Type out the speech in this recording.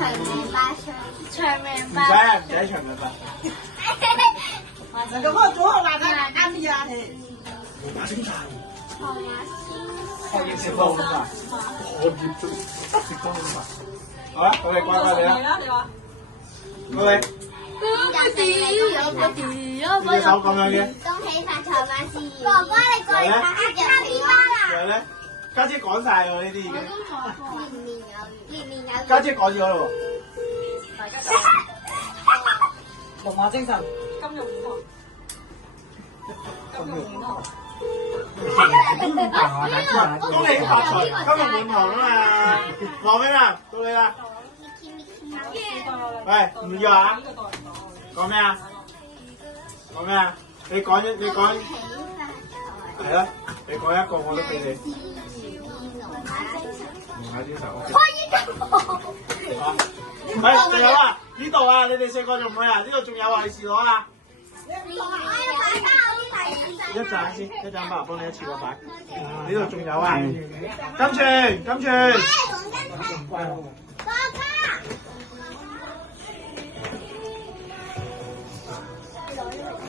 長命百歲，長命唔百使長命百。咁我組合話睇啱啲啊，馬精神。河馬先學業食多咁啊！學業都食多咁啊！好啊，我哋乖乖哋啦。你話我哋有隻手咁樣嘅。恭喜發財萬事如意。哥哥你過嚟拍下卡片啦。然後咧，家姐講晒喎呢啲已經。年年有餘。家姐講咗啦喎。大家龍馬精神，金融唔同，金融唔同。恭喜發財，金融滿堂啊嘛！羅咩啊？到你啦。喂，唔要啊？講咩啊？講咩啊？你講係咯，你講一個我都俾你。龍馬精神 OK。好，喂，仲有啊？呢度啊，你哋4個仲唔去啊？呢度仲有利是攞啊！一陣先，一陣爸爸幫你一次過擺。呢度仲有啊！金串。